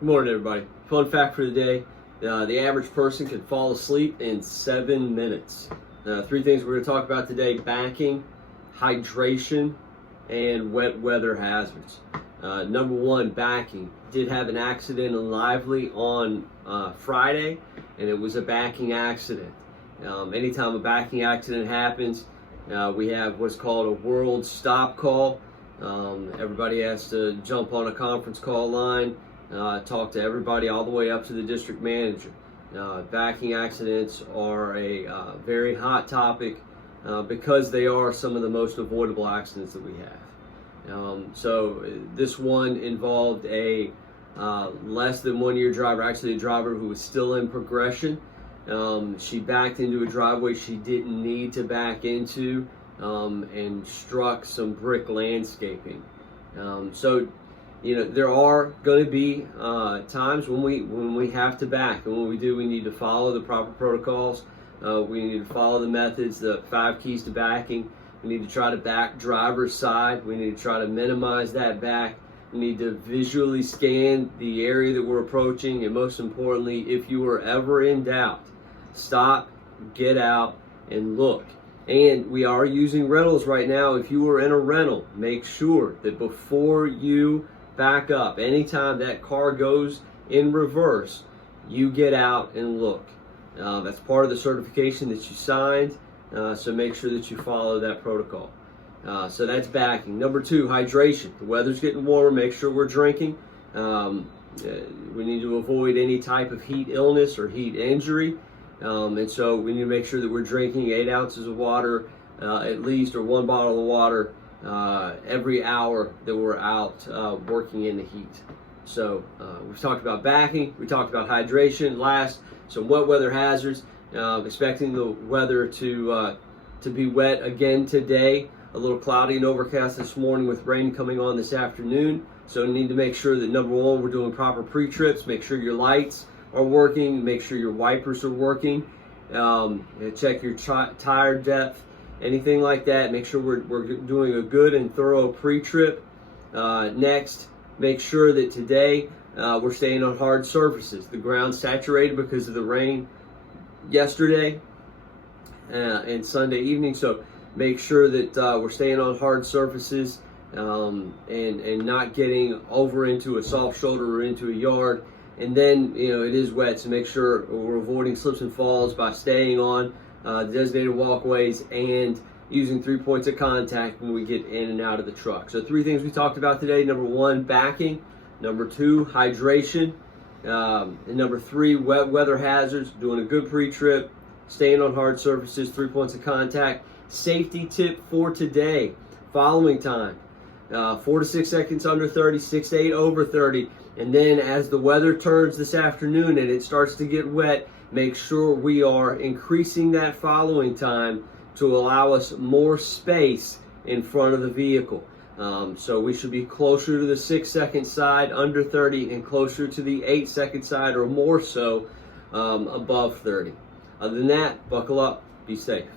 Good morning, everybody. Fun fact for the day. The average person can fall asleep in 7 minutes. Three things we're going to talk about today: backing, hydration, and wet weather hazards. Number one, backing. Did have an accident in Lively on Friday, and it was a backing accident. Anytime a backing accident happens, we have what's called a world stop call. Everybody has to jump on a conference call line, talk to everybody all the way up to the district manager. Backing accidents are a very hot topic because they are some of the most avoidable accidents that we have. So this one involved a less than 1 year driver, actually a driver who was still in progression. She backed into a driveway she didn't need to back into and struck some brick landscaping. So you know, there are going to be times when we have to back, and when we do, we need to follow the proper protocols. We need to follow the methods, the 5 keys to backing. We need to try to back driver's side. We need to try to minimize that back. We need to visually scan the area that we're approaching, and most importantly, if you are ever in doubt, stop, get out, and look. And we are using rentals right now. If you are in a rental, make sure that before you back up, anytime that car goes in reverse, you get out and look. That's part of the certification that you signed, so make sure that you follow that protocol. So that's backing. Number 2, hydration. The weather's getting warmer, make sure we're drinking. We need to avoid any type of heat illness or heat injury. And so we need to make sure that we're drinking 8 ounces of water at least, or 1 bottle of water every hour that we're out working in the heat. So we've talked about backing, we talked about hydration. Last, some wet weather hazards. Expecting the weather to be wet again today. A little cloudy and overcast this morning with rain coming on this afternoon. So we need to make sure that, number one, we're doing proper pre-trips. Make sure your lights are working. Make sure your wipers are working. Check your tire depth. Anything like that, make sure we're doing a good and thorough pre-trip. Next, make sure that today we're staying on hard surfaces. The ground's saturated because of the rain yesterday and Sunday evening, so make sure that we're staying on hard surfaces and not getting over into a soft shoulder or into a yard. And then, you know, it is wet, so make sure we're avoiding slips and falls by staying on designated walkways and using 3 points of contact when we get in and out of the truck. So 3 things we talked about today: number 1, backing; number 2, hydration; and number 3, wet weather hazards, doing a good pre-trip, staying on hard surfaces, 3 points of contact. Safety tip for today: following time, 4 to 6 seconds under 30, 6 to 8 over 30. And then as the weather turns this afternoon and it starts to get wet, make sure we are increasing that following time to allow us more space in front of the vehicle. So we should be closer to the 6-second side under 30 and closer to the 8-second side, or more so above 30. Other than that, buckle up, be safe.